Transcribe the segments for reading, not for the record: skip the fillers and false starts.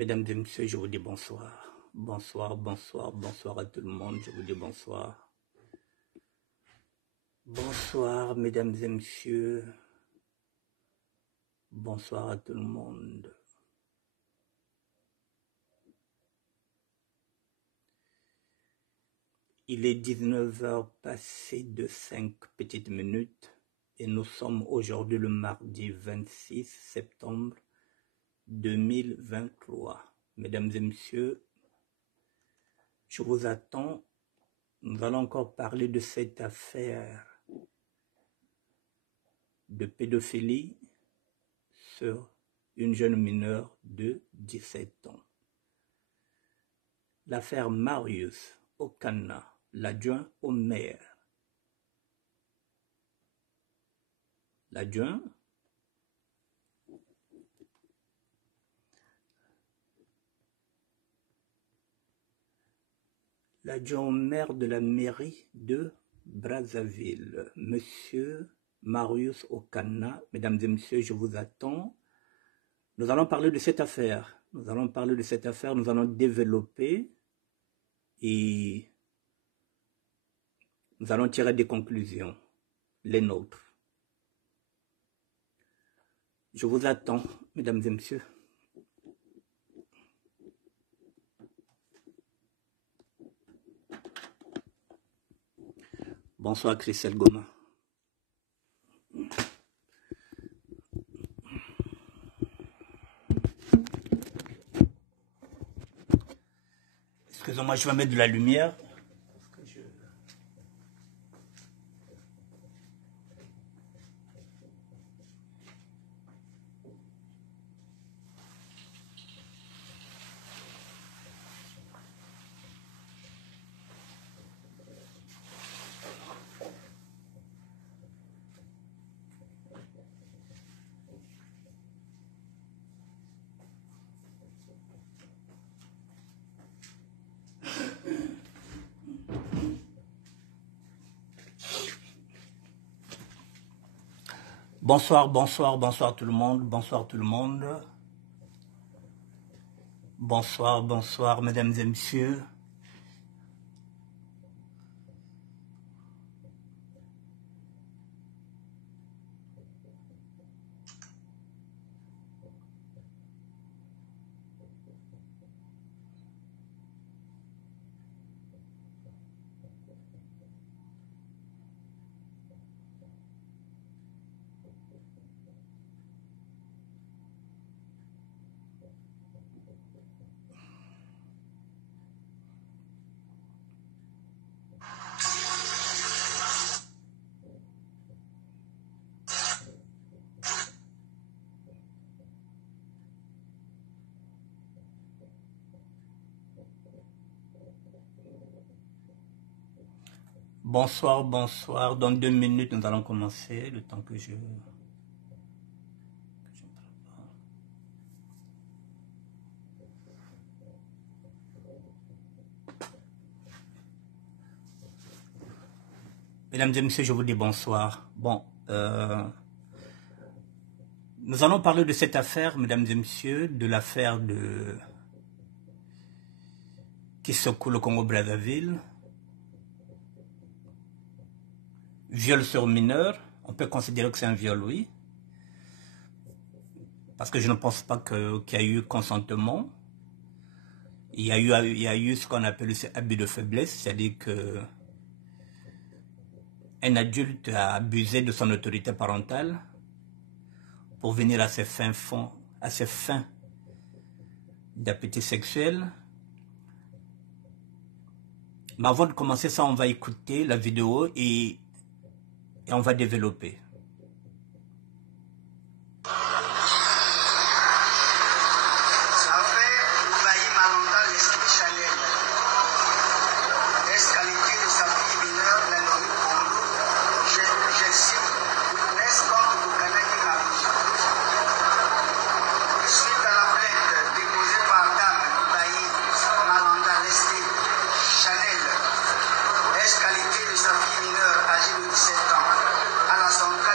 Mesdames et messieurs, je vous dis bonsoir. Bonsoir, bonsoir, bonsoir à tout le monde. Je vous dis bonsoir. Bonsoir, mesdames et messieurs. Bonsoir à tout le monde. Il est 19 heures passées de 5 petites minutes et nous sommes aujourd'hui le mardi 26 septembre 2023. Mesdames et messieurs, je vous attends. Nous allons encore parler de cette affaire de pédophilie sur une jeune mineure de 17 ans. L'affaire Marius Okana, l'adjoint au maire. L'adjoint au maire de la mairie de Brazzaville, Monsieur Marius Okana. Mesdames et messieurs, je vous attends. Nous allons parler de cette affaire. Nous allons développer et nous allons tirer des conclusions, les nôtres. Je vous attends, mesdames et messieurs. Bonsoir, Christelle Goma. Excusez-moi, je vais mettre de la lumière. Bonsoir, bonsoir, bonsoir tout le monde, bonsoir tout le monde. Bonsoir, bonsoir, mesdames et messieurs. Bonsoir, bonsoir. Dans 2 minutes, nous allons commencer, le temps que je me prépare. Mesdames et messieurs, je vous dis bonsoir. Bon, nous allons parler de cette affaire, mesdames et messieurs, de l'affaire qui secoue le Congo-Brazzaville. Viol sur mineur, on peut considérer que c'est un viol, oui. Parce que je ne pense pas qu'il y a eu consentement. Il y a eu ce qu'on appelle abus de faiblesse, c'est-à-dire que un adulte a abusé de son autorité parentale pour venir à ses fins d'appétit sexuel. Mais avant de commencer ça, on va écouter la vidéo et on va développer. Qualité de sa fille mineure âgée de 17 ans à la centrale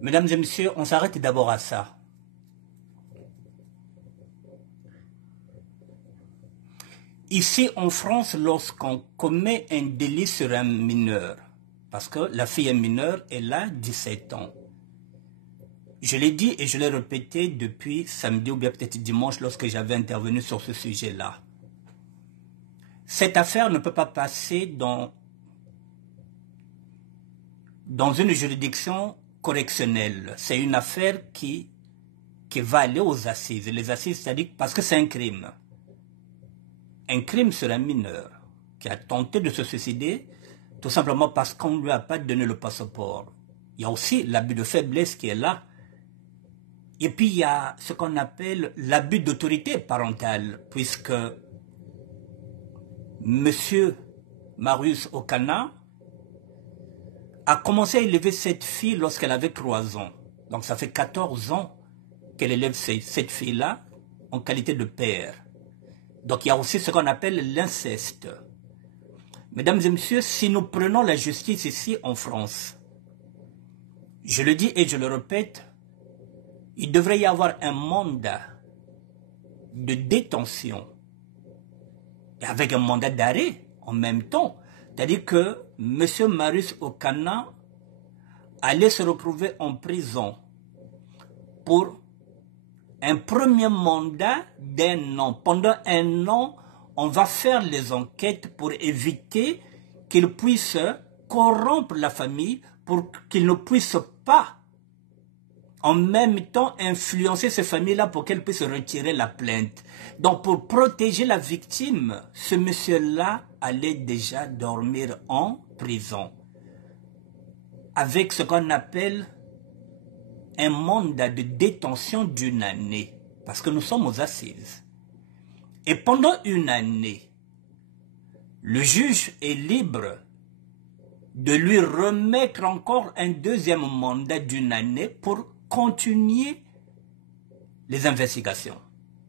Mesdames et messieurs, on s'arrête d'abord à ça. Ici en France, lorsqu'on commet un délit sur un mineur, parce que la fille est mineure, elle a 17 ans. Je l'ai dit et je l'ai répété depuis samedi ou bien peut-être dimanche lorsque j'avais intervenu sur ce sujet-là. Cette affaire ne peut pas passer dans une juridiction correctionnelle. C'est une affaire qui va aller aux assises. Les assises, c'est-à-dire parce que c'est un crime. Un crime sur un mineur qui a tenté de se suicider tout simplement parce qu'on ne lui a pas donné le passeport. Il y a aussi l'abus de faiblesse qui est là. Et puis il y a ce qu'on appelle l'abus d'autorité parentale, puisque Monsieur Marius Okana a commencé à élever cette fille lorsqu'elle avait 3 ans. Donc ça fait 14 ans qu'elle élève cette fille-là en qualité de père. Donc il y a aussi ce qu'on appelle l'inceste. Mesdames et messieurs, si nous prenons la justice ici en France, je le dis et je le répète, il devrait y avoir un mandat de détention et avec un mandat d'arrêt en même temps. C'est-à-dire que M. Marius Okana allait se retrouver en prison pour un premier mandat d'1 an. Pendant 1 an, on va faire les enquêtes pour éviter qu'il puisse corrompre la famille, pour qu'il ne puisse pas en même temps influencer ces familles-là pour qu'elles puissent retirer la plainte. Donc pour protéger la victime, ce monsieur-là allait déjà dormir en prison avec ce qu'on appelle un mandat de détention d'1 année, parce que nous sommes aux assises. Et pendant 1 année, le juge est libre de lui remettre encore un deuxième mandat d'1 année pour continuer les investigations,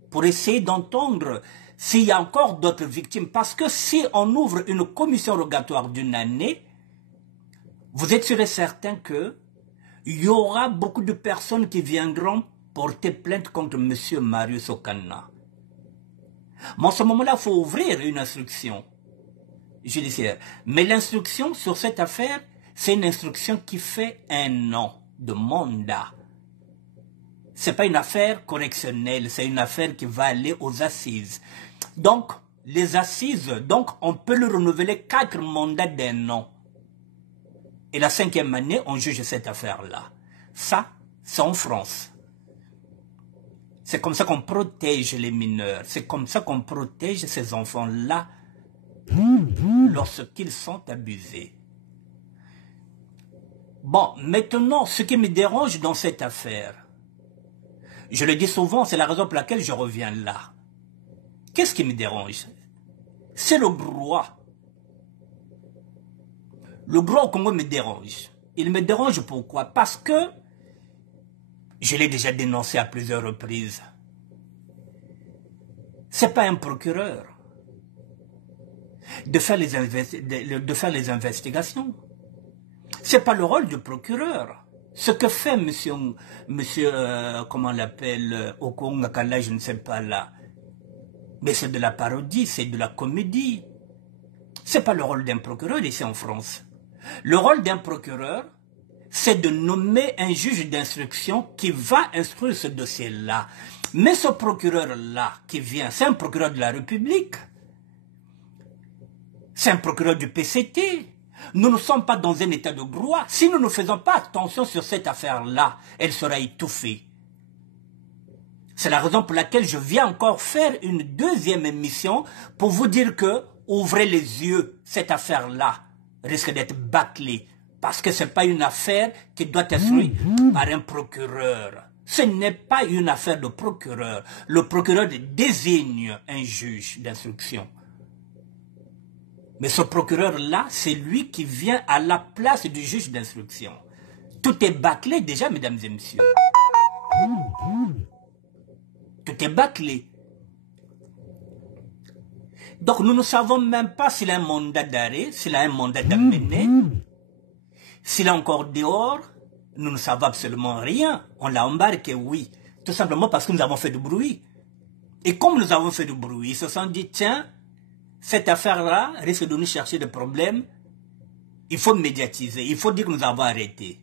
pour essayer d'entendre s'il y a encore d'autres victimes. Parce que si on ouvre une commission rogatoire d'1 année, vous êtes sûr et certain que il y aura beaucoup de personnes qui viendront porter plainte contre M. Marius Okana. Mais en ce moment-là, il faut ouvrir une instruction judiciaire. Mais l'instruction sur cette affaire, c'est une instruction qui fait 1 an de mandat. Ce n'est pas une affaire correctionnelle, c'est une affaire qui va aller aux assises. Donc, les assises, donc on peut le renouveler 4 mandats d'1 an. Et la 5e année, on juge cette affaire-là. Ça, c'est en France. C'est comme ça qu'on protège les mineurs. C'est comme ça qu'on protège ces enfants-là lorsqu'ils sont abusés. Bon, maintenant, ce qui me dérange dans cette affaire, je le dis souvent, c'est la raison pour laquelle je reviens là. Qu'est-ce qui me dérange? C'est le droit. Le droit au Congo me dérange. Il me dérange pourquoi? Parce que je l'ai déjà dénoncé à plusieurs reprises. Ce n'est pas un procureur de faire les investigations. Ce n'est pas le rôle du procureur. Ce que fait monsieur comment on l'appelle, Okonga Kala, je ne sais pas là. Mais c'est de la parodie, c'est de la comédie. Ce n'est pas le rôle d'un procureur ici en France. Le rôle d'un procureur, c'est de nommer un juge d'instruction qui va instruire ce dossier-là. Mais ce procureur-là qui vient, c'est un procureur de la République. C'est un procureur du PCT. Nous ne sommes pas dans un état de droit. Si nous ne faisons pas attention sur cette affaire-là, elle sera étouffée. C'est la raison pour laquelle je viens encore faire une 2e émission pour vous dire que ouvrez les yeux, cette affaire-là risque d'être bâclée. Parce que ce n'est pas une affaire qui doit être instruite par un procureur. Ce n'est pas une affaire de procureur. Le procureur désigne un juge d'instruction. Mais ce procureur-là, c'est lui qui vient à la place du juge d'instruction. Tout est bâclé déjà, mesdames et messieurs. Tout est bâclé. Donc nous ne savons même pas s'il a un mandat d'arrêt, s'il a un mandat d'amener, s'il est encore dehors, Nous ne savons absolument rien. On l'a embarqué, oui. Tout simplement parce que nous avons fait du bruit. Et comme nous avons fait du bruit, ils se sont dit, tiens, cette affaire-là risque de nous chercher des problèmes. Il faut médiatiser. Il faut dire que nous avons arrêté.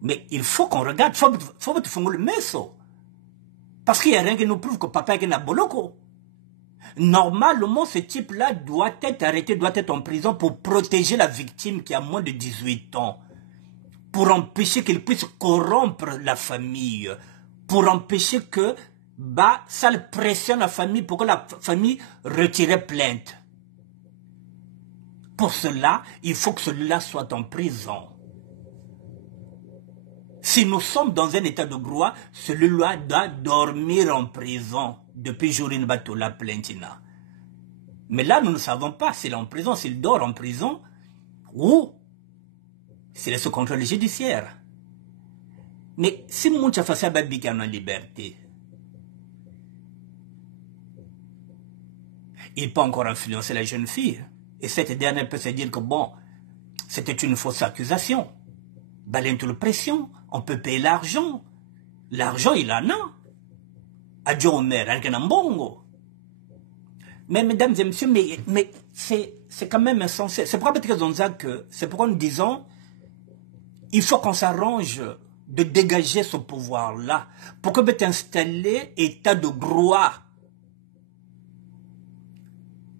Mais il faut qu'on regarde. Il faut que tu fasses le messo. Parce qu'il n'y a rien qui nous prouve que papa est un boloko. Normalement, ce type-là doit être arrêté, doit être en prison pour protéger la victime qui a moins de 18 ans. Pour empêcher qu'il puisse corrompre la famille. Pour empêcher que ça le pressionne la famille pour que la famille retire plainte. Pour cela, il faut que celui-là soit en prison. Si nous sommes dans un état de droit, celui-là doit dormir en prison depuis Jourine Batola Plentina. Mais là, nous ne savons pas s'il est en prison, s'il dort en prison ou s'il est sous contrôle judiciaire. Mais si Moucha Fassia Babi est en liberté, il peut encore influencer la jeune fille. Et cette dernière peut se dire que bon, c'était une fausse accusation. Balen toute pression, on peut payer l'argent. L'argent, il en a. Adjo Omer, Alkenambongo. Mais mesdames et messieurs, mais c'est quand même insensé. C'est pourquoi c'est pourquoi nous disons, il faut qu'on s'arrange de dégager ce pouvoir-là pour que peut installer état de droit.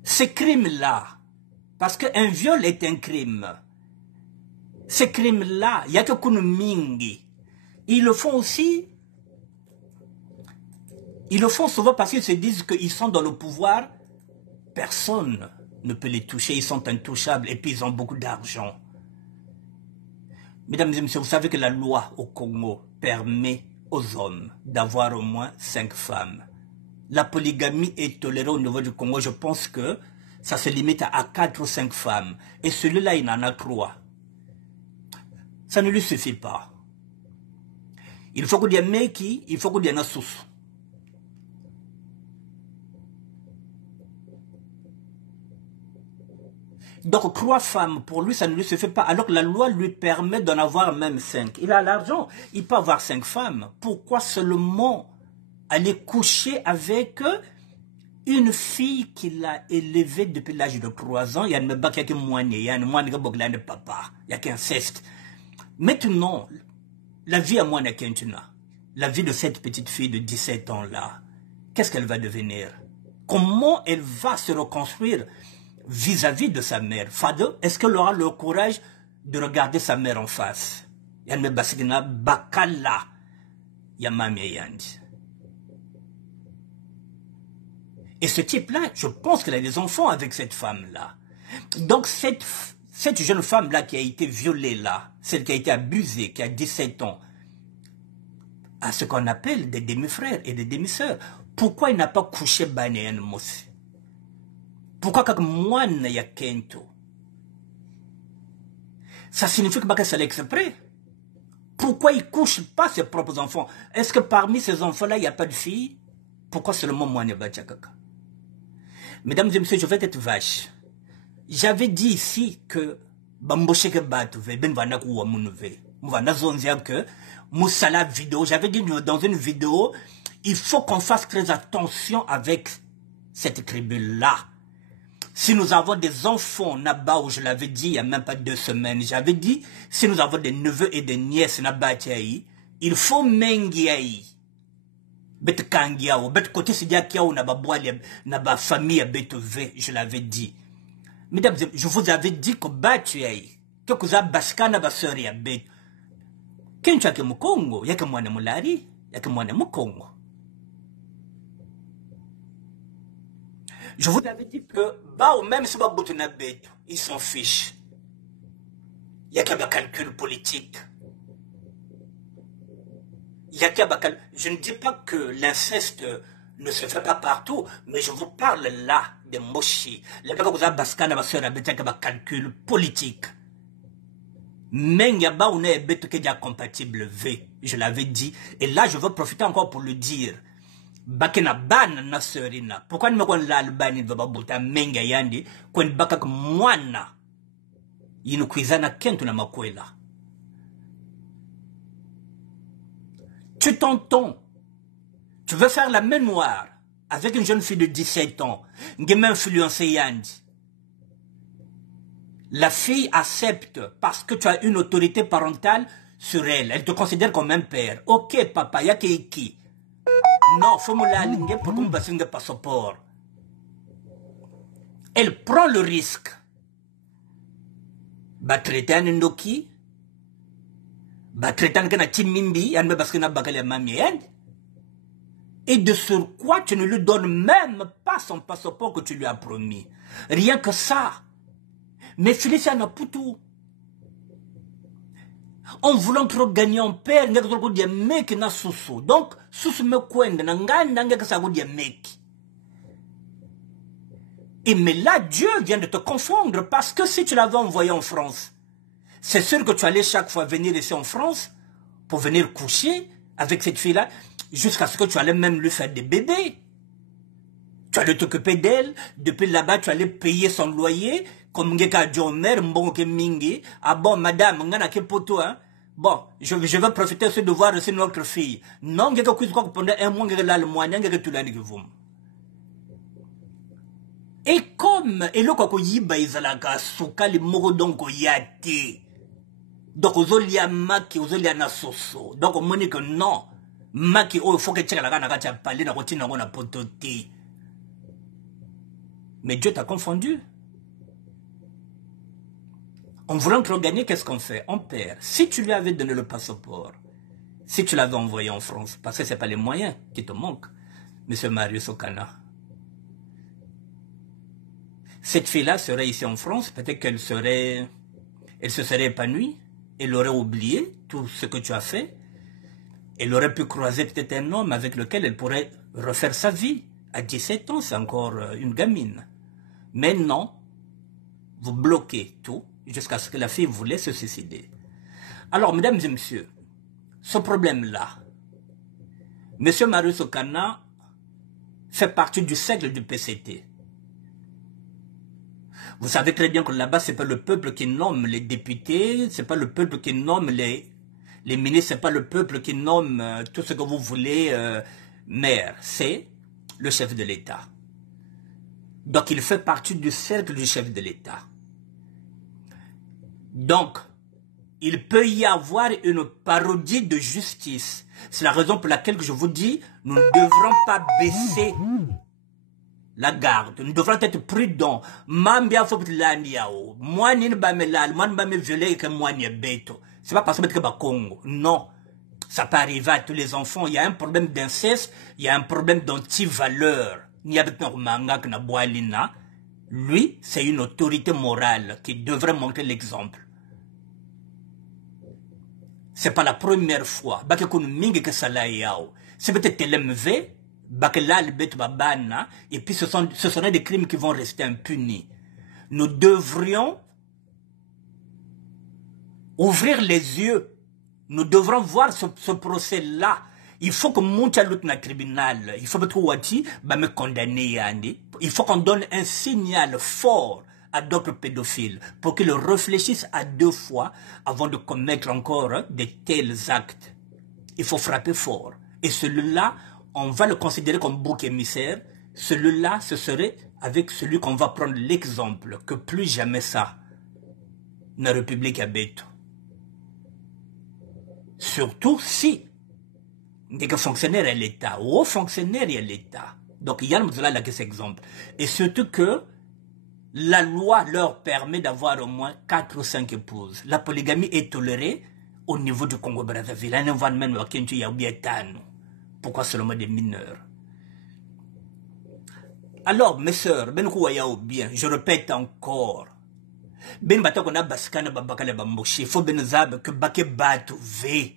Ces crimes-là, parce qu'un viol est un crime. Ces crimes-là, il n'y a que Kunumingi. Ils le font aussi. Ils le font souvent parce qu'ils se disent qu'ils sont dans le pouvoir. Personne ne peut les toucher. Ils sont intouchables et puis ils ont beaucoup d'argent. Mesdames et messieurs, vous savez que la loi au Congo permet aux hommes d'avoir au moins 5 femmes. La polygamie est tolérée au niveau du Congo. Je pense que ça se limite à 4 ou 5 femmes. Et celui-là, il en a 3. Ça ne lui suffit pas. Il faut qu'il y ait meki, il faut qu'il y ait un sous. Donc 3 femmes, pour lui, ça ne lui suffit pas. Alors que la loi lui permet d'en avoir même 5. Il a l'argent, il peut avoir 5 femmes. Pourquoi seulement aller coucher avec une fille qu'il a élevée depuis l'âge de 3 ans? Il y a une bac qui est moine, il y a une moine qui est papa, il y a qu'inceste. Maintenant, la vie à moi n'est qu'un. La vie de cette petite fille de 17 ans-là, qu'est-ce qu'elle va devenir? Comment elle va se reconstruire vis-à-vis de sa mère? Fado, est-ce qu'elle aura le courage de regarder sa mère en face? Yann Basigina Bakala Yamami Yandi. Et ce type-là, je pense qu'il a des enfants avec cette femme-là. Donc cette jeune femme-là qui a été violée là, celle qui a été abusée, qui a 17 ans, a ce qu'on appelle des demi-frères et des demi-sœurs. Pourquoi il n'a pas couché Banéen Mossi? Pourquoi quand moi il y a Kento? Ça signifie que c'est l'exprès. Pourquoi il ne couche pas ses propres enfants? Est-ce que parmi ces enfants-là, il n'y a pas de filles? Pourquoi seulement moi ne pas Tchakaka? Mesdames et messieurs, je vais être vache. J'avais dit ici que Bambosheke Batouve, Ben Vanaku Wamunove, Mouvana Zonzia que Moussala vidéo, j'avais dit dans une vidéo, il faut qu'on fasse très attention avec cette tribu-là. Si nous avons des enfants là-bas, où je l'avais dit il n'y a même pas 2 semaines, j'avais dit, si nous avons des neveux et des nièces là-bas, il faut mengiaï. Bet kangiao, bet côté sidia kiao na babouali, na ba famille betove, je l'avais dit. Mesdames, je vous avais dit que batuaï, que vous avez baskana basori ya bet. Kencha ke mukongo, yake mwane mulari, yake mwane mukongo. Je vous avais dit que, même si Baboutouna bet, ils s'en fichent. Il y a qu'un calcul politique. Je ne dis pas que l'inceste ne se fait pas partout, mais je vous parle là de Moshi. Les gens qui ont bascana baseur avec un calcul politique. Mais il y a pas on est bête qui est compatible V, je l'avais dit, et là je veux profiter encore pour le dire. Bakena ban na serina. Pourquoi ne me kon la albani va babuta menga yandi kon bakak mwana. Yinu kwizana kentu na makwela. Tu t'entends. Tu veux faire la mémoire avec une jeune fille de 17 ans. La fille accepte parce que tu as une autorité parentale sur elle. Elle te considère comme un père. Ok, papa, y'a qui? Non, faut me l'aligner pour qu'on me passe un passeport. Elle prend le risque. Ba traiter un ndoki. Ba traiter un kana chimimbi. Yann me parce que na bakale mami. Et de surcroît, tu ne lui donnes même pas son passeport que tu lui as promis. Rien que ça. Mais Félicia n'a pas tout. En voulant trop gagner en père, n'a trop dire mec na sousou. Donc, sousou me kwende na nganda n'a que ça dire mec. Et mais là, Dieu vient de te confondre parce que si tu l'avais envoyé en France, c'est sûr que tu allais chaque fois venir ici en France pour venir coucher avec cette fille-là jusqu'à ce que tu allais même lui faire des bébés. Tu allais t'occuper d'elle. Depuis là-bas, tu allais payer son loyer. Comme Ngeka Djomer, Mbonke Mingi. Ah bon, madame, Ngana Kepoto, hein. Bon, je vais profiter aussi de voir aussi notre fille. Non, Ngeka Kuzko pendant un mois, Ngeka là le mois, Ngeka tout l'année que vous. Et comme, et le koko yiba izalaka, souka li moro donko yate. Donc, ozolia maki, ozolia na soso. Donc, on me dit que non. Maki, oh, il faut que tu aies la gana kacha palé, na routine, na pototé. Mais Dieu t'a confondu. En voulant trop gagner, qu'est-ce qu'on fait? On perd. Si tu lui avais donné le passeport, si tu l'avais envoyé en France, parce que ce n'est pas les moyens qui te manquent, M. Marius Okana, cette fille-là serait ici en France, peut-être qu'elle elle se serait épanouie, elle aurait oublié tout ce que tu as fait, elle aurait pu croiser peut-être un homme avec lequel elle pourrait refaire sa vie. À 17 ans, c'est encore une gamine. Mais non, vous bloquez tout jusqu'à ce que la fille voulait se suicider. Alors, mesdames et messieurs, ce problème-là, M. Marius Okana fait partie du cercle du PCT. Vous savez très bien que là-bas, ce n'est pas le peuple qui nomme les députés, ce n'est pas le peuple qui nomme les ministres, ce n'est pas le peuple qui nomme tout ce que vous voulez, maire. C'est le chef de l'État. Donc, il fait partie du cercle du chef de l'État. Donc, il peut y avoir une parodie de justice. C'est la raison pour laquelle je vous dis, nous ne devrons pas baisser la garde. Nous devrons être prudents. Mambia Fopilandiao. Moi, ni ba me lal, moi, ba me violer que moi, ni beto. C'est pas parce que c'est Congo. Non. Ça peut arriver à tous les enfants. Il y a un problème d'inceste, il y a un problème d'anti-valeur. Lui, c'est une autorité morale qui devrait montrer l'exemple. C'est pas la première fois. C'est peut-être LMV, et puis ce sont des crimes qui vont rester impunis. Nous devrions ouvrir les yeux. Nous devrons voir ce procès-là. Il faut que monte à l'autre tribunal. Il faut me condamner. Il faut qu'on donne un signal fort à d'autres pédophiles pour qu'ils réfléchissent à 2 fois avant de commettre encore de tels actes. Il faut frapper fort. Et celui-là, on va le considérer comme bouc émissaire. Celui-là, ce serait avec celui qu'on va prendre l'exemple que plus jamais ça na République à Beto. Surtout si des fonctionnaires à l'État, ou fonctionnaires à l'État. Donc il y a là cet exemple. Et surtout que la loi leur permet d'avoir au moins 4 ou 5 épouses. La polygamie est tolérée au niveau du Congo-Brazzaville. Pourquoi seulement des mineurs? Alors, mes sœurs, bien, je répète encore. Ben bata kona baskana babakale bamboshi fo ben zab que bake batu ve.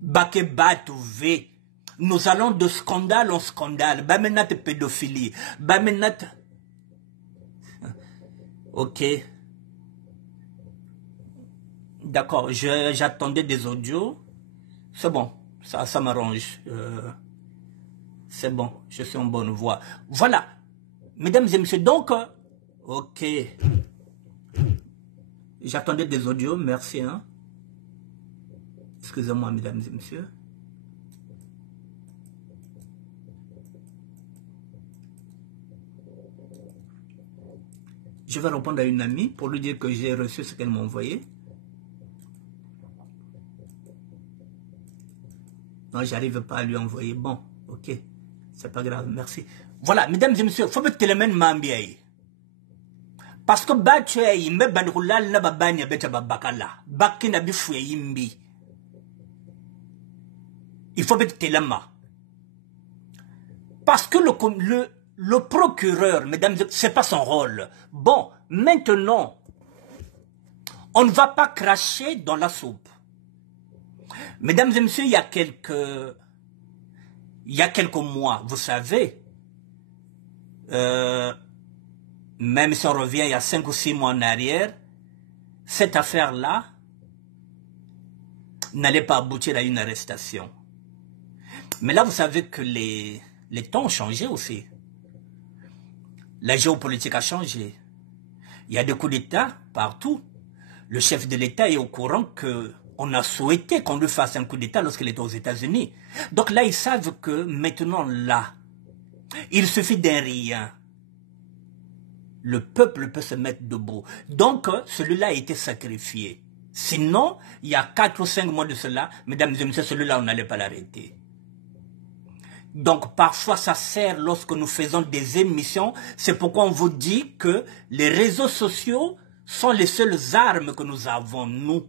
Bake batu ve. Nous allons de scandale en scandale. Bamenat pédophilie. Bamenat. Ok. D'accord, j'attendais des audios. C'est bon, ça m'arrange. C'est bon, je suis en bonne voie. Voilà. Mesdames et messieurs, donc... Ok. J'attendais des audios, merci. Hein. Excusez-moi, mesdames et messieurs. Je vais répondre à une amie pour lui dire que j'ai reçu ce qu'elle m'a envoyé. Non, j'arrive pas à lui envoyer. Bon, ok. C'est pas grave, merci. Voilà, mesdames et messieurs, faut que tu les mambiaï. Parce que Batchei, me banroulal na babani beta babakala. Bakina bifouye yimbi. Il faut mettre tes lamas. Parce que le procureur, mesdames, c'est pas son rôle. Bon, maintenant, on ne va pas cracher dans la soupe. Mesdames et messieurs, il y a quelques mois, vous savez, même si on revient il y a 5 ou 6 mois en arrière, cette affaire-là n'allait pas aboutir à une arrestation. Mais là, vous savez que les temps ont changé aussi. La géopolitique a changé. Il y a des coups d'État partout. Le chef de l'État est au courant qu'on a souhaité qu'on lui fasse un coup d'État lorsqu'il était aux États-Unis. Donc là, ils savent que maintenant, là, il suffit d'un rien. Le peuple peut se mettre debout. Donc, celui-là a été sacrifié. Sinon, il y a 4 ou 5 mois de cela, mesdames et messieurs, celui-là, on n'allait pas l'arrêter. Donc, parfois, ça sert lorsque nous faisons des émissions. C'est pourquoi on vous dit que les réseaux sociaux sont les seules armes que nous avons, nous,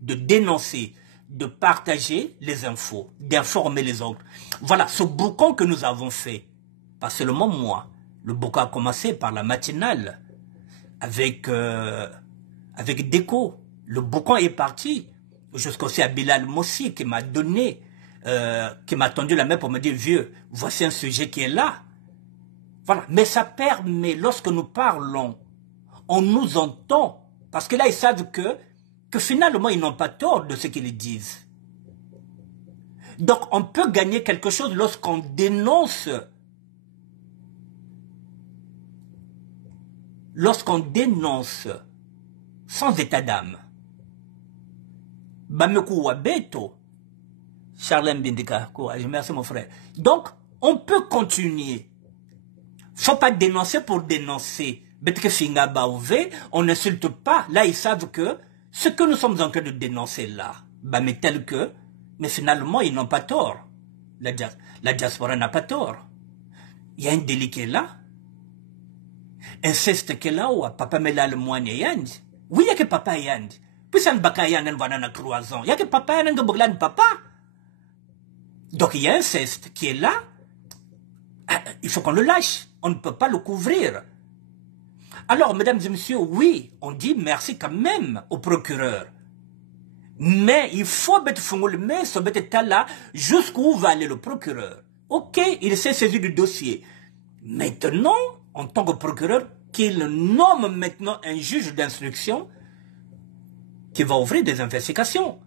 de dénoncer, de partager les infos, d'informer les autres. Voilà, ce boucan que nous avons fait, pas seulement moi. Le boucan a commencé par la matinale, avec Déco. Le boucan est parti jusqu'aussi à Bilal Mossi qui m'a donné... qui m'a tendu la main pour me dire, vieux, voici un sujet qui est là. Voilà. Mais ça permet, lorsque nous parlons, on nous entend. Parce que là, ils savent que finalement, ils n'ont pas tort de ce qu'ils disent. Donc, on peut gagner quelque chose lorsqu'on dénonce. Lorsqu'on dénonce sans état d'âme. Bamekou Wabeto. Charlène Bindika, courage, merci mon frère. Donc, on peut continuer. Faut pas dénoncer pour dénoncer. On n'insulte pas. Là, ils savent que ce que nous sommes en train de dénoncer là, mais tel que, mais finalement, ils n'ont pas tort. La diaspora n'a pas tort. Il y a un délit qui est là. Inceste qui est là, ou papa me l'a le moine yand. Oui, il y a que papa yand. Puis ça ne baka yand en vanana croison. Il y a que papa yand en boglan papa. Donc il y a un inceste qui est là, il faut qu'on le lâche, on ne peut pas le couvrir. Alors, mesdames et messieurs, oui, on dit merci quand même au procureur. Mais il faut mettre le mais ce là jusqu'où va aller le procureur. Ok, il s'est saisi du dossier. Maintenant, en tant que procureur, qu'il nomme maintenant un juge d'instruction qui va ouvrir des investigations.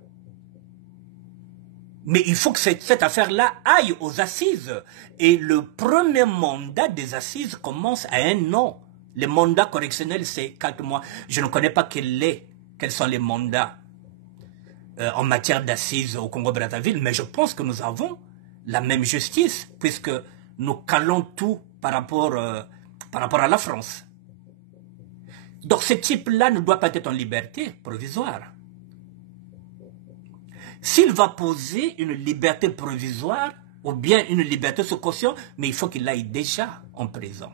Mais il faut que cette affaire-là aille aux assises. Et le premier mandat des assises commence à 1 an. Le mandat correctionnel, c'est 4 mois. Je ne connais pas quels sont les mandats en matière d'assises au Congo-Brazzaville, mais je pense que nous avons la même justice, puisque nous calons tout par rapport à la France. Donc ce type-là ne doit pas être en liberté provisoire. S'il va poser une liberté provisoire ou bien une liberté sous caution, mais il faut qu'il aille déjà en prison.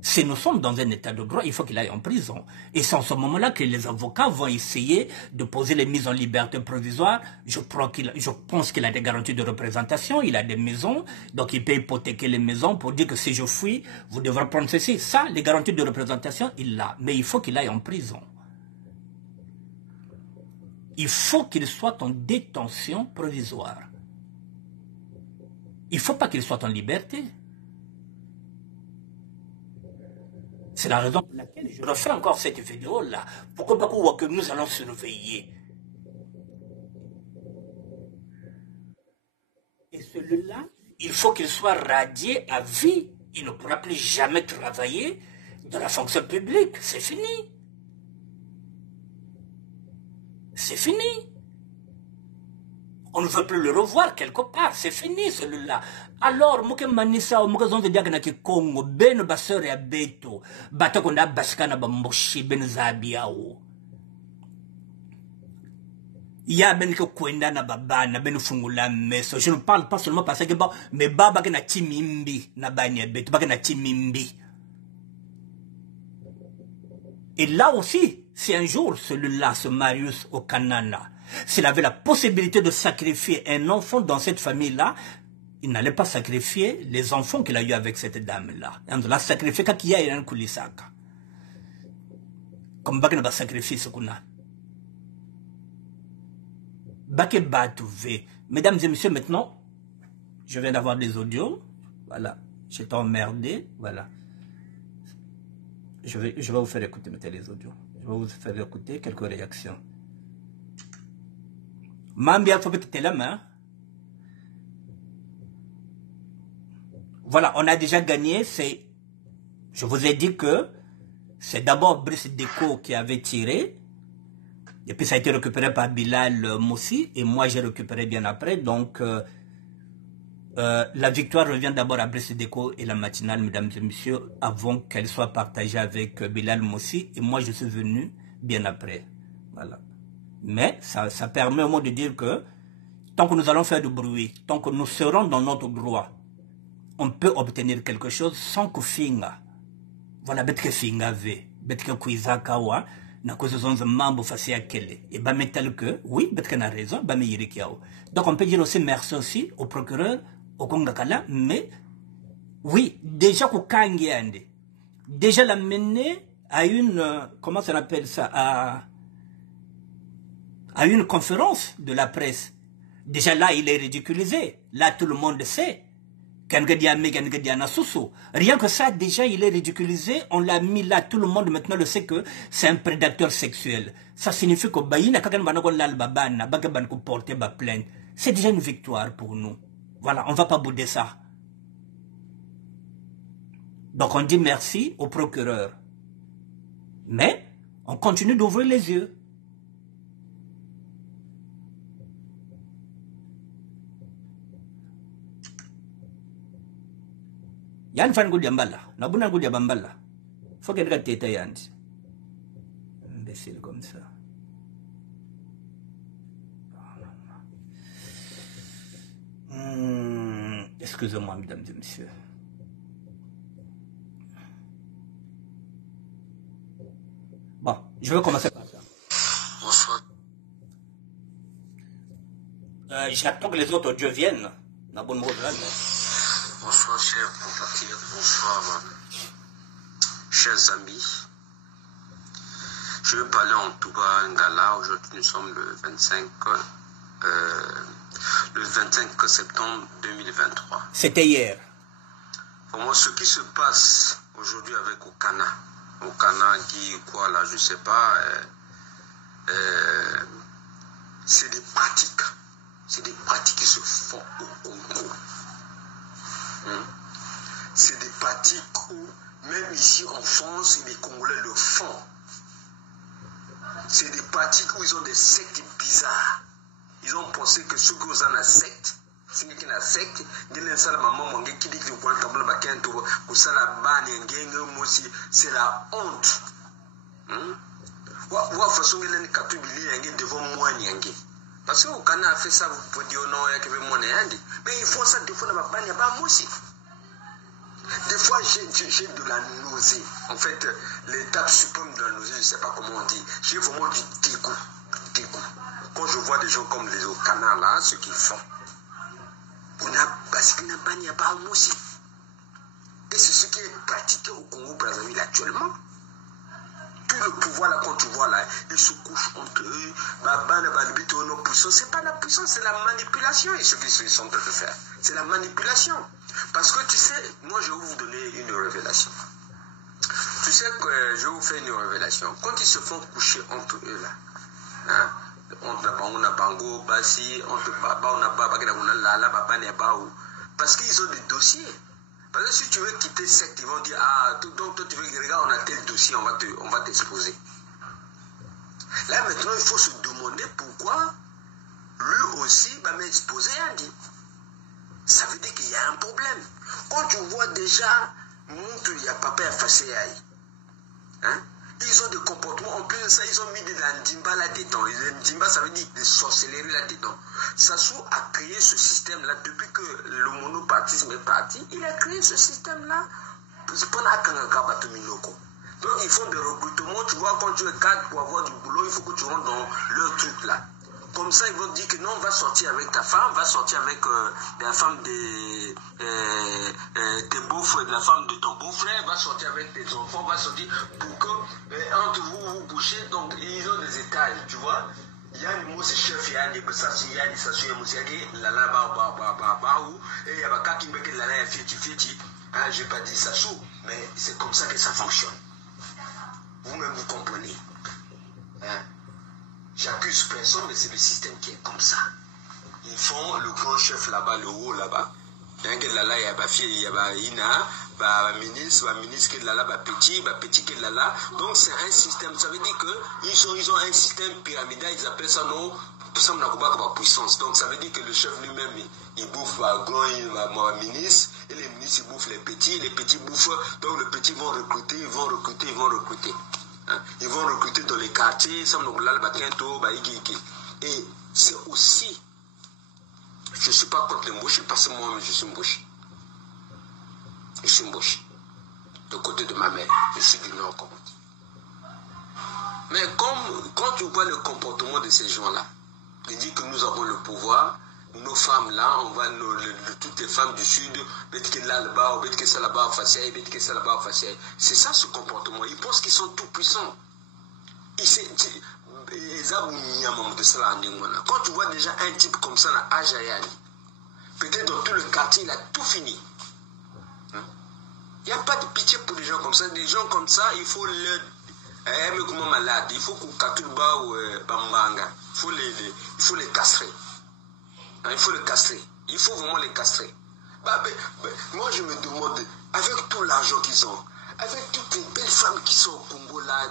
Si nous sommes dans un état de droit, il faut qu'il aille en prison. Et c'est en ce moment-là que les avocats vont essayer de poser les mises en liberté provisoire. Je pense qu'il a des garanties de représentation, il a des maisons, donc il peut hypothéquer les maisons pour dire que si je fuis, vous devrez prendre ceci. Ça, les garanties de représentation, il l'a. Mais il faut qu'il aille en prison. Il faut qu'il soit en détention provisoire. Il ne faut pas qu'il soit en liberté. C'est la raison pour laquelle je refais encore cette vidéo-là. Pourquoi pas que nous allons surveiller. Et celui-là, il faut qu'il soit radié à vie. Il ne pourra plus jamais travailler dans la fonction publique. C'est fini. C'est fini. On ne veut plus le revoir quelque part, c'est fini celui-là. Alors, muke manisa ou muke zonze diaga na Congo, ben baseur ya beto, bata konda baskana ba moshi ben zabiao. Ya ben ke kwenda na babana ben fungula meso. Je ne parle pas seulement parce que bon, mais baba ke na timimbi na bani ya beto, baba ke na timimbi. Et là aussi, si un jour celui-là, ce Marius Okanana, s'il avait la possibilité de sacrifier un enfant dans cette famille-là, il n'allait pas sacrifier les enfants qu'il a eu avec cette dame-là. Il l'a sacrifié quand il y a un coulisaka. Comme Bak n'a pas sacrifié ce qu'on a. Bak Batouvé. Mesdames et messieurs, maintenant, je viens d'avoir des audios. Voilà. J'étais emmerdé. Voilà. Je vais vous faire écouter les audios. Je vais vous faire écouter quelques réactions. Mambia, faut peut-être la main. Voilà, on a déjà gagné. Je vous ai dit que c'est d'abord Brice Deco qui avait tiré. Et puis ça a été récupéré par Bilal Moussi. Et moi, j'ai récupéré bien après. Donc, la victoire revient d'abord à Brice Deco et la matinale, mesdames et messieurs, avant qu'elle soit partagée avec Bilal Moussi. Et moi, je suis venu bien après. Voilà. Mais ça permet au moins de dire que tant que nous allons faire du bruit, tant que nous serons dans notre droit, on peut obtenir quelque chose sans que finga. Voilà, betke finga ve, betke kuizaka wa, na cause zonze mambo fasi ya kele. Et bah, mais tel que, oui, betke na raison, bah, mais yirikiao. Donc, on peut dire aussi merci aussi au procureur, au Kongakala, mais, oui, déjà qu'au Kangiande, déjà l'amener à une, comment ça appelle ça, à une conférence de la presse. Déjà là, il est ridiculisé. Là, tout le monde sait. Rien que ça, déjà, il est ridiculisé. On l'a mis là. Tout le monde maintenant le sait que c'est un prédateur sexuel. Ça signifie que c'est déjà une victoire pour nous. Voilà, on ne va pas bouder ça. Donc on dit merci au procureur. Mais on continue d'ouvrir les yeux. Yann fan goudi ambala, nabuna goudi bambala. Faut qu'elle regarde tête Yann. Imbécile comme ça. Excusez-moi, mesdames et messieurs. Bon, je vais commencer par ça. Bonsoir. J'attends que les autres audios viennent. Bonsoir, chers compatriotes. Bonsoir, chers amis. Je vais parler en Touba Ngala. Aujourd'hui, nous sommes le 25 septembre 2023. C'était hier. Pour moi, ce qui se passe aujourd'hui avec Okana, qui quoi là, je sais pas, c'est des pratiques. C'est des pratiques qui se font au Congo. C'est des pratiques où, même ici en France, les Congolais le font. C'est des pratiques où ils ont des sectes bizarres. Ils ont pensé que ceux qui ont une secte, c'est la secte, c'est la honte. Parce que quand on a fait ça, vous pouvez dire non, mais ils font ça des fois, des fois, j'ai de la nausée. En fait, l'étape suprême de la nausée, je ne sais pas comment on dit. J'ai vraiment du dégoût. Quand je vois des gens comme les Okana là, ce qu'ils font, parce qu'il n'y a pas aussi. Et c'est ce qui est pratiqué au Congo-Brazzaville actuellement. Tout le pouvoir là, quand tu vois là, ils se couchent entre eux. C'est pas la puissance, c'est la manipulation. Et ce qu'ils sont en train de faire, c'est la manipulation. Parce que tu sais, moi je vais vous donner une révélation. Tu sais que je vais vous faire une révélation. Quand ils se font coucher entre eux là, hein, parce qu'ils ont des dossiers. Parce que si tu veux quitter secte, ils vont dire ah, donc toi tu veux que regarde, on a tel dossier, on va t'exposer. Là maintenant il faut se demander pourquoi lui aussi va m'exposer à dire. Ça veut dire qu'il y a un problème. Quand tu vois déjà, il y a papa effacé à hein? Ils ont des comportements, en plus de ça, ils ont mis de la ndimba là-dedans. Ndimba, ça veut dire des sorcelleries là-dedans. Sassou a créé ce système-là depuis que le monopartisme est parti. Il a créé ce système-là. Donc, ils font des recrutements. Tu vois, quand tu es cadre pour avoir du boulot, il faut que tu rentres dans leur truc là. Comme ça, ils vont dire que non, on va sortir avec ta femme, va sortir avec la femme de tes beaux-frères, de la femme de ton beau-frère, va sortir avec tes enfants, va sortir pour que entre vous, vous bouchez. Donc, ils ont des étages, tu vois. Il y a un mot, c'est chef, il y a des bessasses, il y a des sassu, il y a des lala, et il y a des cas qui me disent lala, fieti. Je n'ai pas dit ça sous, mais c'est comme ça que ça fonctionne. Vous-même, vous comprenez. Hein? J'accuse personne, mais c'est le système qui est comme ça. Ils font le grand chef là-bas, le haut là-bas. Il y a un fille, il y a un ministre qui est là, petit qui est là. Donc c'est un système, ça veut dire qu'ils ont un système pyramidal, ils appellent ça non, ça n'a pas puissance. Donc ça veut dire que le chef lui-même, il bouffe un grand ministre, et les ministres ils bouffent les petits bouffent, donc les petits vont recruter. Hein? Ils vont recruter dans les quartiers, et c'est aussi, je ne suis pas contre les Mbouchi parce que moi-même je suis Mbouchi. Je suis Mbouchi. De côté de ma mère, je suis du Nord, comme on dit. Mais quand tu vois le comportement de ces gens-là, ils disent que nous avons le pouvoir, nos femmes là, on va toutes les femmes du Sud, c'est ça ce comportement. Ils pensent qu'ils sont tout puissants. Quand tu vois déjà un type comme ça à Ajayali, peut-être dans tout le quartier, il a tout fini. Il n'y a pas de pitié pour des gens comme ça. Des gens comme ça, il faut les malade, il faut qu'on il faut les castrer. Il faut les castrer. Il faut vraiment les castrer. Moi, je me demande, avec tout l'argent qu'ils ont, avec toutes les belles femmes qui sont au Congo là,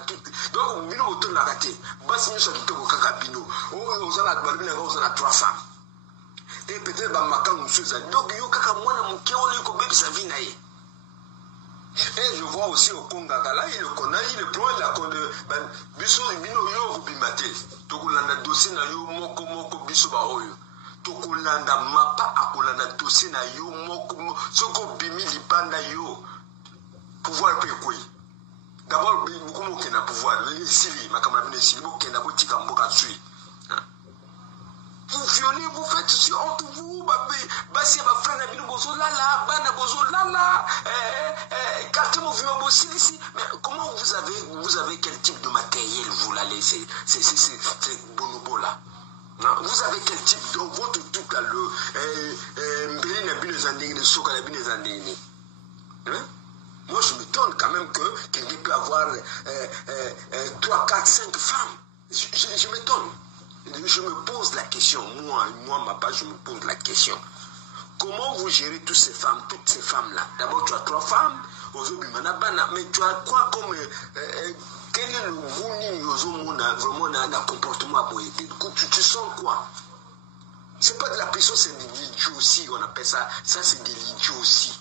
donc, Bino Oto l'a raté. Basi nous sommes tout au Kakabino. On a 3 femmes. Et peut-être Bamaka Moussouza. Donc, yo Kaka Mwana Mouké, on est comme sa vie naïe. Et je vois aussi au Congo, là, il le connaît, il le prend, il a connu. Biso, Bino Yo, Rubimate. Tokolanda dossier na yo, moko, biso baoyo. Tokolanda mapa, akolanda dossier na yo, moko, soko bimi libanda yo. Pouvoir peut quoi? D'abord, beaucoup qui n'a pouvoir. Sili, ma camarade de Sili, qui n'a pas de camboka dessus. Vous violez, vous faites ceci entre vous, Bassi, ma frère, Nabino Bozo, là, Bana Bozo, là, Cartemo Viobo, ici. Mais comment vous avez quel type de matériel, vous là, c'est bonobo là? Vous avez quel type de votre truc là, le Mbeli Nabino Zanding, le Soka Nabino Zanding? Moi, je m'étonne quand même que quelqu'un peut avoir 3, 4, 5 femmes. Je m'étonne. Je me pose la question. Moi, ma part, je me pose la question. Comment vous gérez toutes ces femmes-là? D'abord, tu as 3 femmes. Mais tu as quoi comme... quel est le vraiment un comportement à boyer? Tu sens quoi? C'est pas de la pression, c'est de l'idiot aussi. On appelle ça. Ça, c'est de l'idiot aussi.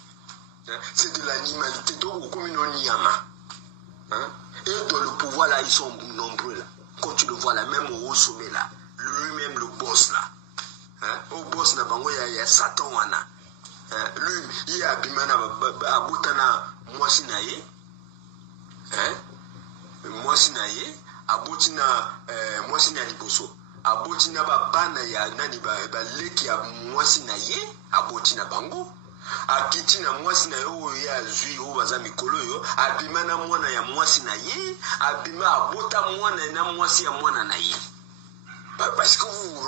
C'est de l'animalité, donc comme une onyama. Et dans le pouvoir là, ils sont nombreux là. Quand tu le vois là, même au haut sommet là, lui-même le boss là. Au boss là, il y a Satan wana. Lui, il y a Bimana Abutana Mwasinaye. Mwasinaye, Abutina Mwasina Liboso. Abutina Bana ya nani ba leki ya Mwasinaye, Abutina Bango. Akiti na mwasi na yo ya zui o baza mikolo yo abima na mwana ya mwasi na ye abima abota mwana na mwasi ya mwana na ye parce que vous vous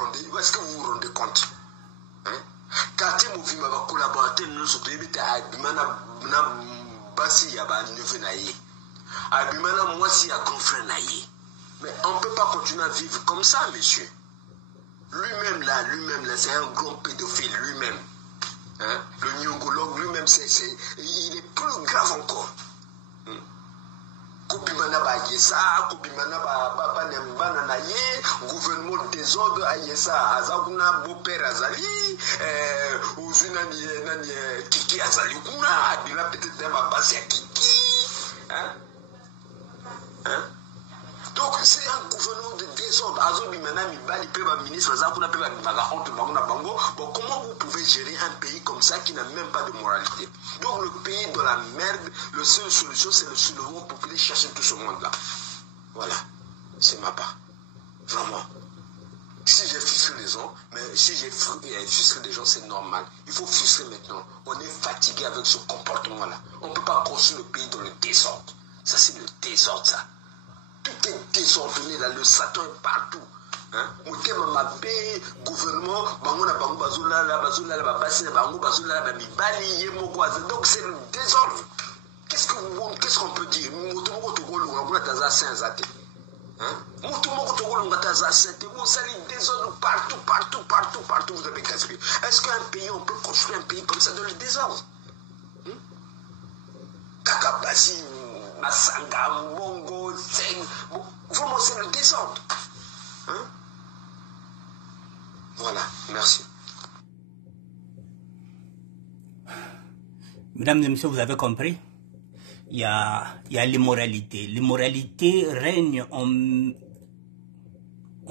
rendez compte quand tu m'as va collaborer nous surtout ebita abima na basi ya ba neveu na ye abima na mwasi ya grand frère na ye. Mais on ne peut pas continuer à vivre comme ça, monsieur. Lui-même là c'est un grand pédophile lui-même. Le nyongologue lui-même, il est plus grave encore. Koubimana ba ayesa akobimana bana na ye gouvernement désordre ayesa azakuna beau-père azali nani kiki azali kuna abila peut-être mabasi ya kiki hein? Donc c'est un gouvernement de désordre. Ministre, bon, comment vous pouvez gérer un pays comme ça qui n'a même pas de moralité? Donc le pays de la merde, la seule solution c'est le soulèvement populaire, chercher tout ce monde-là. Voilà, c'est ma part. Vraiment. Si j'ai frustré les gens, mais si j'ai frustré des gens, c'est normal. Il faut frustrer maintenant. On est fatigué avec ce comportement-là. On ne peut pas construire le pays dans le désordre. Ça, c'est le désordre, ça. Tout est désordonné là, le Satan est partout. Hein? Gouvernement, donc c'est le désordre. Qu'est-ce qu'on peut dire? Désordre partout, vous avez cassé. Est-ce qu'un pays, on peut construire un pays comme ça dans le désordre? Kakabasi, Masanga, Mongo, Seng, vraiment c'est le désordre. Hein? Voilà, merci. Mesdames et messieurs, vous avez compris? Il y a l'immoralité. L'immoralité règne en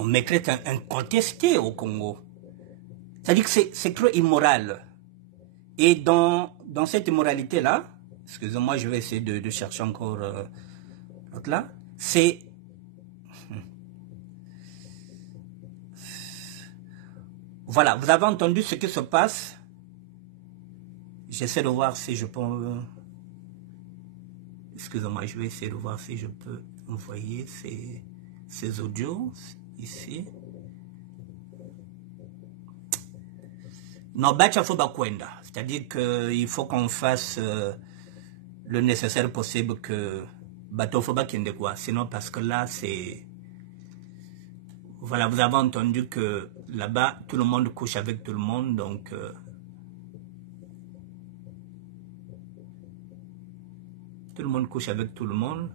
maîtrise incontestée au Congo. C'est-à-dire que c'est trop immoral. Et dans cette immoralité-là, excusez-moi, je vais essayer de chercher encore l'autre là, c'est... Voilà, vous avez entendu ce qui se passe. J'essaie de voir si je peux... Excusez-moi, je vais essayer de voir si je peux envoyer ces audios ici. Non, c'est-à-dire qu'il faut qu'on fasse le nécessaire possible que bateau faut quoi. Sinon, parce que là, c'est... Voilà, vous avez entendu que là-bas, tout le monde couche avec tout le monde, donc... Tout le monde couche avec tout le monde.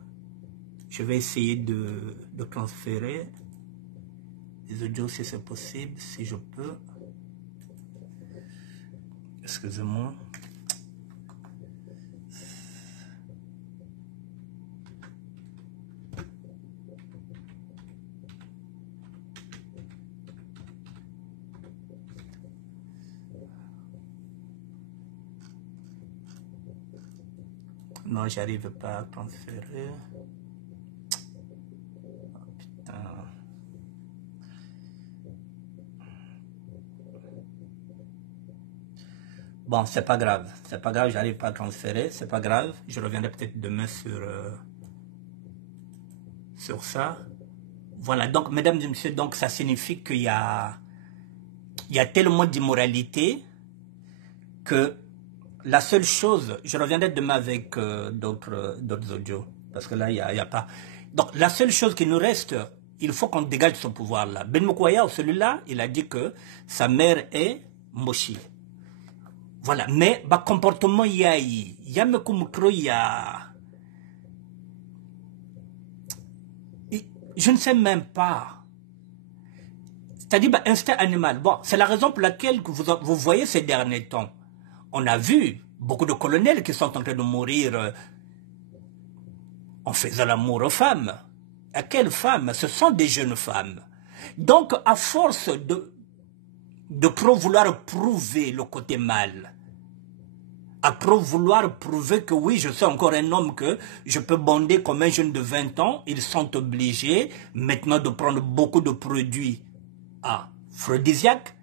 Je vais essayer de transférer les audios si c'est possible, si je peux. Excusez-moi. Non, j'arrive pas à transférer. Oh, putain. Bon, c'est pas grave, j'arrive pas à transférer, c'est pas grave. Je reviendrai peut-être demain sur ça. Voilà, donc mesdames et messieurs, donc ça signifie qu'il y a tellement d'immoralité que la seule chose, je reviendrai demain avec d'autres audios, parce que là, il n'y a pas. Donc, la seule chose qui nous reste, il faut qu'on dégage ce pouvoir-là. Ben Mokoya, celui-là, il a dit que sa mère est Moshi. Voilà, mais, bah, comportement, il y a je ne sais même pas. C'est-à-dire, bah, instinct animal. Bon, c'est la raison pour laquelle vous voyez ces derniers temps. On a vu beaucoup de colonels qui sont en train de mourir en faisant l'amour aux femmes. À quelles femmes? Ce sont des jeunes femmes. Donc, à force de vouloir prouver le côté mal, à vouloir prouver que oui, je suis encore un homme, que je peux bonder comme un jeune de 20 ans, ils sont obligés maintenant de prendre beaucoup de produits aphrodisiaques,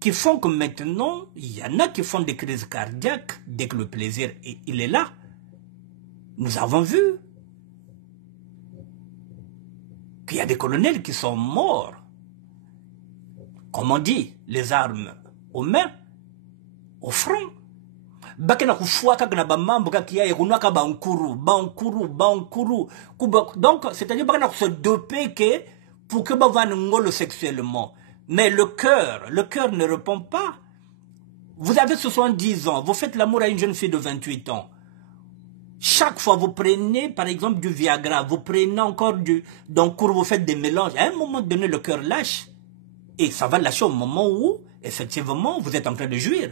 qui font que maintenant, il y en a qui font des crises cardiaques dès que le plaisir il est là. Nous avons vu qu'il y a des colonels qui sont morts. Comme on dit, les armes aux mains, au front. Donc, c'est-à-dire qu'il se doper pour que vous sexuellement. Mais le cœur ne répond pas. Vous avez 70 ans, vous faites l'amour à une jeune fille de 28 ans. Chaque fois, vous prenez, par exemple, du Viagra, vous prenez encore donc, quand vous faites des mélanges, à un moment donné, le cœur lâche. Et ça va lâcher au moment où, effectivement, vous êtes en train de jouir.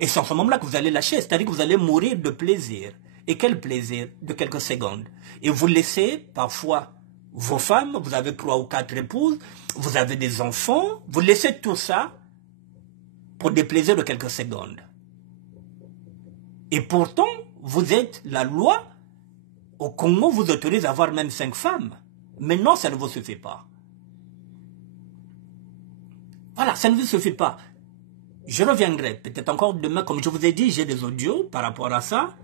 Et c'est en ce moment-là que vous allez lâcher, c'est-à-dire que vous allez mourir de plaisir. Et quel plaisir? De quelques secondes. Et vous laissez, parfois, vos femmes, vous avez 3 ou 4 épouses, vous avez des enfants, vous laissez tout ça pour des plaisirs de quelques secondes. Et pourtant, vous êtes la loi, au Congo vous autorise à avoir même 5 femmes. Mais non, ça ne vous suffit pas. Voilà, ça ne vous suffit pas. Je reviendrai peut-être encore demain, comme je vous ai dit, j'ai des audios par rapport à ça.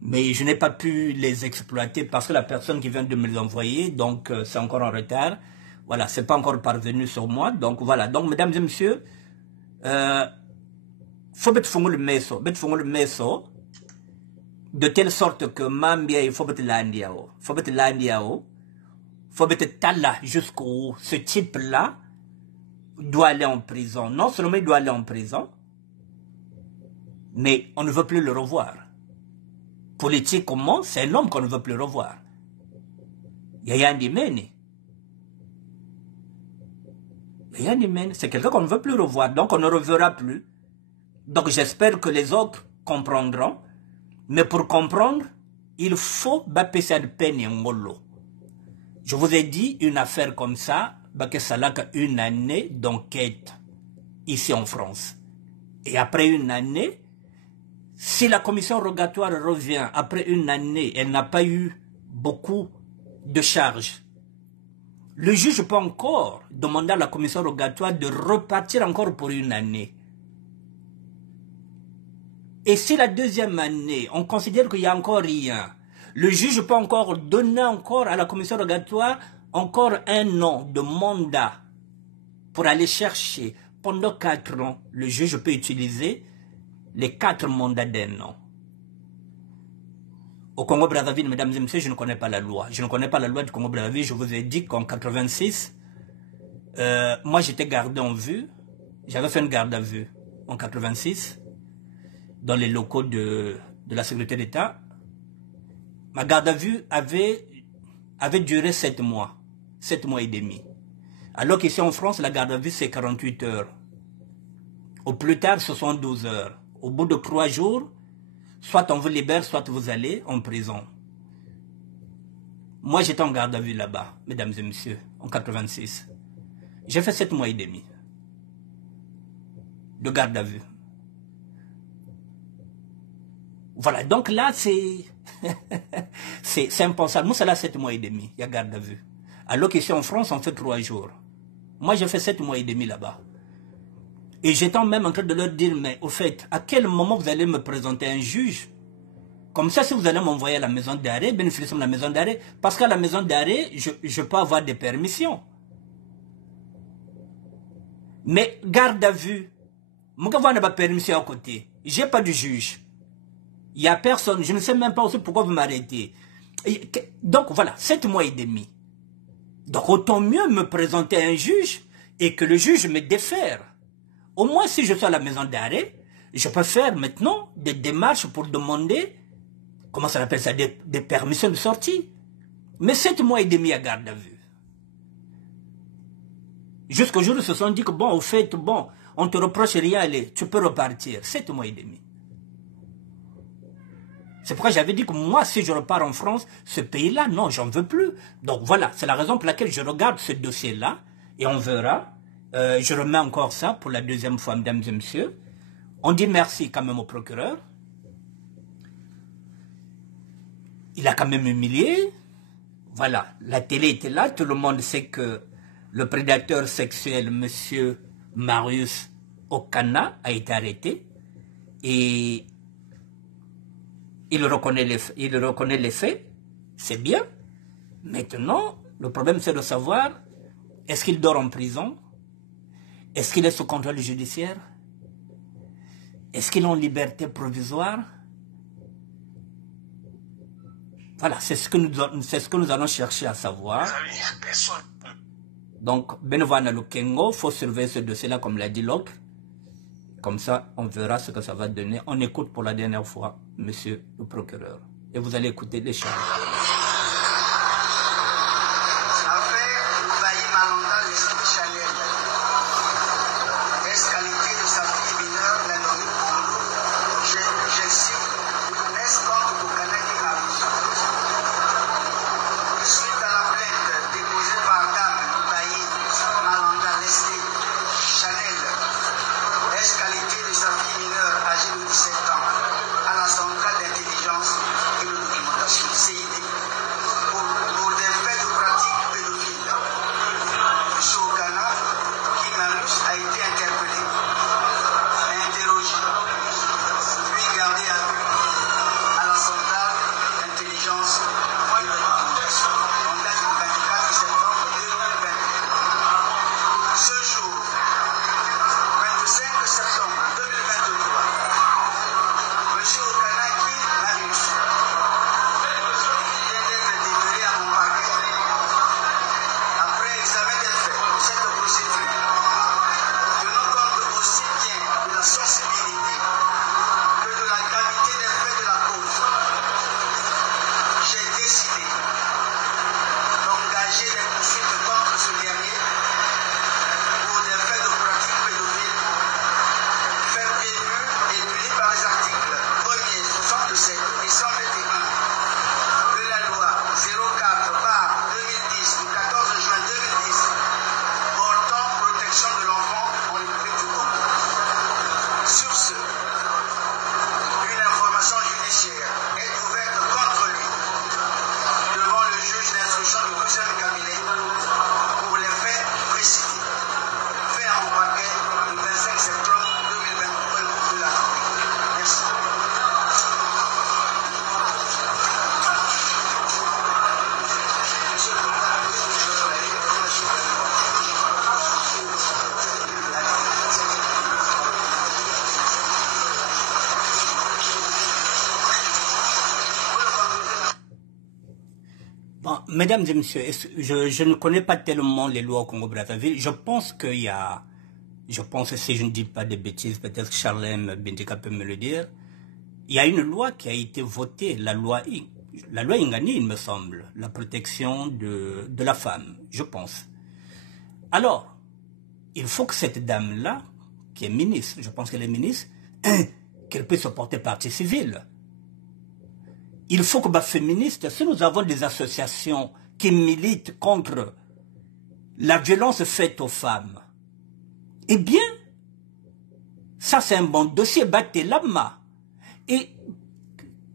Mais je n'ai pas pu les exploiter parce que la personne qui vient de me les envoyer, donc c'est encore en retard. Voilà, c'est pas encore parvenu sur moi. Donc voilà, donc mesdames et messieurs, faut mettre le meso, de telle sorte que Mambia, il faut mettre l'andiao. Faut mettre l'andiao. Faut mettre Tala jusqu'où ce type-là doit aller en prison. Non seulement il doit aller en prison, mais on ne veut plus le revoir. Politiquement, c'est un homme qu'on ne veut plus revoir. Yaya Ndimene. Yaya Ndimene, c'est quelqu'un qu'on ne veut plus revoir, donc on ne reverra plus. Donc j'espère que les autres comprendront. Mais pour comprendre, il faut baisser de peine en ngolo. Je vous ai dit une affaire comme ça, que ça n'a qu'une année d'enquête ici en France. Et après une année, si la commission rogatoire revient après une année, elle n'a pas eu beaucoup de charges. Le juge peut encore demander à la commission rogatoire de repartir encore pour une année. Et si la deuxième année, on considère qu'il n'y a encore rien, le juge peut encore donner encore à la commission rogatoire encore 1 an de mandat pour aller chercher. Pendant 4 ans, le juge peut utiliser les 4 mandats d'1 an. Au Congo-Brazzaville, mesdames et messieurs, je ne connais pas la loi. Je ne connais pas la loi du Congo-Brazzaville. Je vous ai dit qu'en 86, moi j'étais gardé en vue. J'avais fait une garde à vue en 86 dans les locaux de la sécurité d'État. Ma garde à vue avait duré 7 mois. 7 mois et demi. Alors qu'ici en France, la garde à vue, c'est 48 heures. Au plus tard, ce sont 12 heures. Au bout de 3 jours, soit on vous libère, soit vous allez en prison. Moi, j'étais en garde à vue là-bas, mesdames et messieurs, en 86. J'ai fait 7 mois et demi de garde à vue. Voilà, donc là, c'est impensable. Nous, c'est là 7 mois et demi, il y a garde à vue. Alors qu'ici en France, on fait 3 jours. Moi, j'ai fait 7 mois et demi là-bas. Et j'étais même en train de leur dire, mais au fait, à quel moment vous allez me présenter un juge? Comme ça, si vous allez m'envoyer à la maison d'arrêt, bénéficiez de la maison d'arrêt. Parce qu'à la maison d'arrêt, je peux avoir des permissions. Mais garde à vue, moi, quand vous n'avez pas de permission à côté, j'ai pas de juge. Il n'y a personne, je ne sais même pas aussi pourquoi vous m'arrêtez. Donc voilà, 7 mois et demi. Donc autant mieux me présenter un juge et que le juge me défère. Au moins si je suis à la maison d'arrêt, je peux faire maintenant des démarches pour demander, comment ça s'appelle ça, des permissions de sortie. Mais 7 mois et demi à garde à vue. Jusqu'au jour où ils se sont dit que bon, au fait, bon, on te reproche rien, allez, tu peux repartir. 7 mois et demi. C'est pourquoi j'avais dit que moi, si je repars en France, ce pays-là, non, j'en veux plus. Donc voilà, c'est la raison pour laquelle je regarde ce dossier-là, et on verra. Je remets encore ça pour la deuxième fois, mesdames et messieurs. On dit merci quand même au procureur. Il a quand même humilié. Voilà, la télé était là, tout le monde sait que le prédateur sexuel, monsieur Marius Okana, a été arrêté. Et il reconnaît les faits, c'est bien. Maintenant, le problème c'est de savoir, est-ce qu'il dort en prison? Est-ce qu'il est sous contrôle judiciaire? Est-ce qu'il est en liberté provisoire? Voilà, c'est ce que nous allons chercher à savoir. Donc, Benevana Lukengo, il faut surveiller ce dossier-là, comme l'a dit l'autre. Comme ça, on verra ce que ça va donner. On écoute pour la dernière fois, monsieur le procureur. Et vous allez écouter les charges. Bon, mesdames et messieurs, je ne connais pas tellement les lois au Congo-Brazzaville. Je pense qu'il y a, je pense, si je ne dis pas de bêtises, peut-être Charlem Bindika peut me le dire, il y a une loi qui a été votée, la loi Ingani, il me semble, la protection de la femme, je pense. Alors, il faut que cette dame-là, qui est ministre, je pense qu'elle est ministre, qu'elle puisse se porter partie civile. Il faut que les féministes, si nous avons des associations qui militent contre la violence faite aux femmes, eh bien, ça c'est un bon dossier, battez l'AMA. Et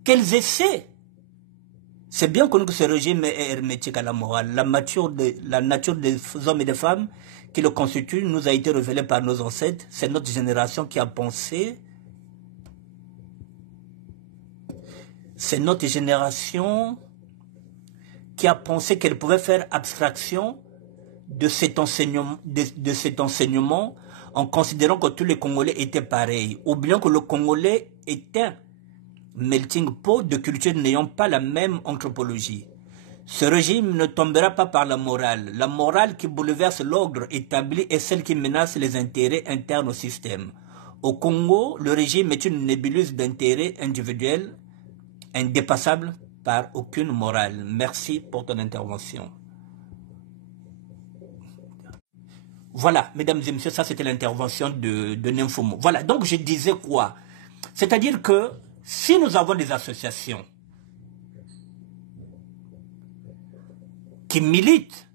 qu'elles essaient. C'est bien connu que ce régime est hermétique à la morale. La nature des hommes et des femmes qui le constituent nous a été révélée par nos ancêtres. C'est notre génération qui a pensé. C'est notre génération qui a pensé qu'elle pouvait faire abstraction de cet enseignement en considérant que tous les Congolais étaient pareils. Ou bien que le Congolais était un melting pot de cultures n'ayant pas la même anthropologie. Ce régime ne tombera pas par la morale. La morale qui bouleverse l'ordre établi est celle qui menace les intérêts internes au système. Au Congo, le régime est une nébuleuse d'intérêts individuels indépassable par aucune morale. Merci pour ton intervention. Voilà, mesdames et messieurs, ça c'était l'intervention de Nymphomo. Voilà, donc je disais quoi? C'est-à-dire que si nous avons des associations qui militent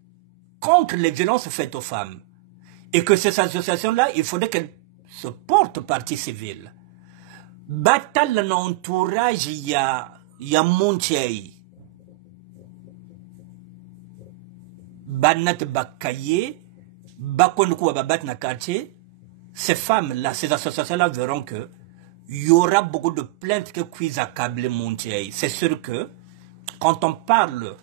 contre les violences faites aux femmes, et que ces associations-là, il faudrait qu'elles se portent partie civile. Batal l'entourage, il y a Montier. Banat Bakaye, Bakonoukou Babat na quartier. Ces femmes-là, ces associations-là verront que il y aura beaucoup de plaintes que puissent accabler Montier. C'est sûr que quand on parle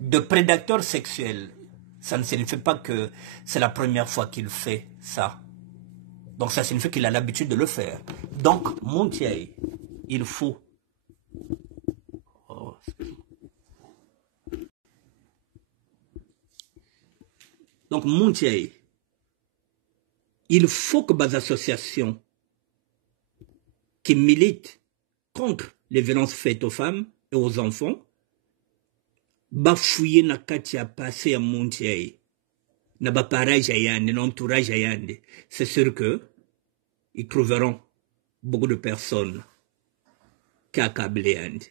de prédateurs sexuels, ça ne signifie pas que c'est la première fois qu'il fait ça. Donc ça signifie qu'il a l'habitude de le faire. Donc, Montier, il faut... Oh. Donc, Montier, il faut que les associations qui militent contre les violences faites aux femmes et aux enfants bafouiller na kati ya passé ya montiaï na baparage ayande na entourage ayande. C'est sûr que ils trouveront beaucoup de personnes qui accablent Yande.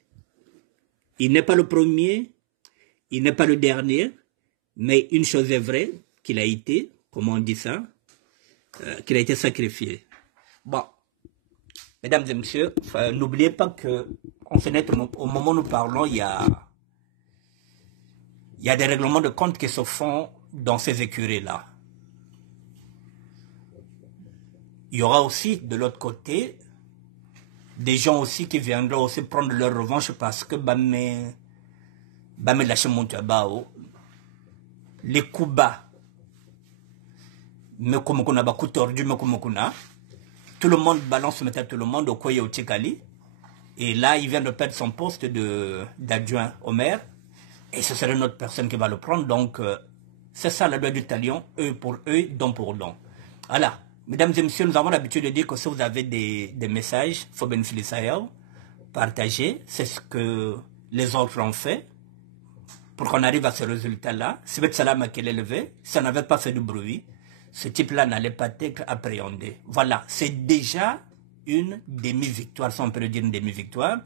Il n'est pas le premier, il n'est pas le dernier, mais une chose est vraie, qu'il a été, comment on dit ça, qu'il a été sacrifié. Bon, mesdames et messieurs, n'oubliez pas que, au moment où nous parlons, il y a des règlements de compte qui se font dans ces écuries-là. Il y aura aussi, de l'autre côté, des gens aussi qui viendront aussi prendre leur revanche parce que les coups bas, tout le monde balance tout le monde au Koye au Tchekali. Et là, il vient de perdre son poste d'adjoint au maire. Et ce serait une autre personne qui va le prendre. Donc, c'est ça la loi du talion, eux pour eux, don pour don. Voilà. Mesdames et messieurs, nous avons l'habitude de dire que si vous avez des messages, il faut bénéficier ça, partager. C'est ce que les autres ont fait pour qu'on arrive à ce résultat-là. Si votre salam qui est élevé, ça n'avait pas fait de bruit, ce type-là n'allait pas être appréhendé. Voilà, c'est déjà une demi-victoire, si on peut le dire une demi-victoire.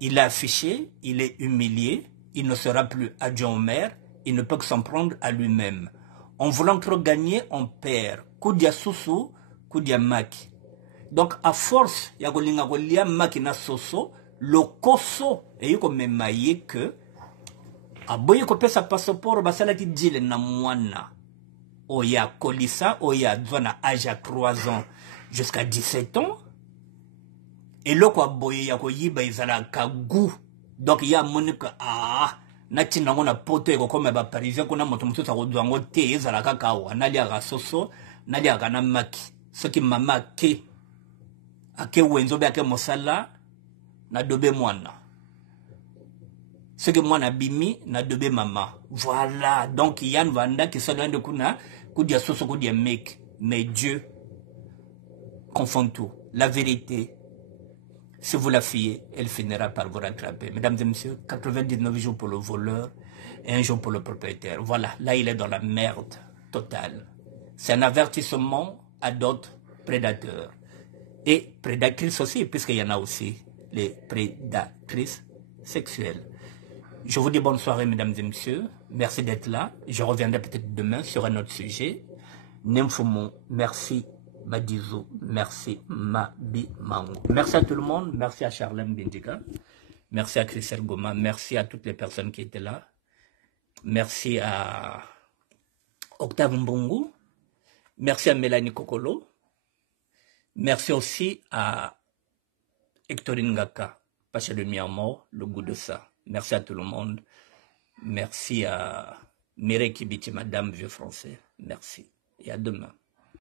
Il est affiché, il est humilié, il ne sera plus adjoint au maire, il ne peut que s'en prendre à lui-même. En voulant trop gagner, on perd. Koudia Soso, Koudia Maki. Donc, à force, il y a Golinga Maki na Soso, le Koso, et il y a même maillé que, à boye ko pesa passeport, basala ki djile na mwana. Oya Kolissa, Oya Dwana âge à 3 ans jusqu'à 17 ans. Et là, quoi, boye ya ko yiba izala kagou. Donc, il y a monique, nati nango na poto eko comme ba parisien kuna moto mususu akodwango te ezala kaka awa nali aka soso nali aka na maki soki mama ake wenzo be ake mosala na dobe mwana soki mwana bimi na dobe mama. Voilà, donc Yann Vanda qui s'est de kuna kudia soso kudia mec, mais Dieu confond tout. La vérité, si vous la fiez, elle finira par vous rattraper. Mesdames et messieurs, 99 jours pour le voleur et 1 jour pour le propriétaire. Voilà, là il est dans la merde totale. C'est un avertissement à d'autres prédateurs. Et prédatrices aussi, puisqu'il y en a aussi les prédatrices sexuelles. Je vous dis bonne soirée, mesdames et messieurs. Merci d'être là. Je reviendrai peut-être demain sur un autre sujet. Nymphomo, merci. Madizo, merci Mabi Mango. Merci à tout le monde, merci à Charlène Bindika, merci à Christelle Goma, merci à toutes les personnes qui étaient là, merci à Octave Mbongo, merci à Mélanie Kokolo, merci aussi à Hectorine Ngaka, Pacha de Miamor, le goût de ça. Merci à tout le monde, merci à Mireille Kibiti, Madame Vieux Français, merci et à demain.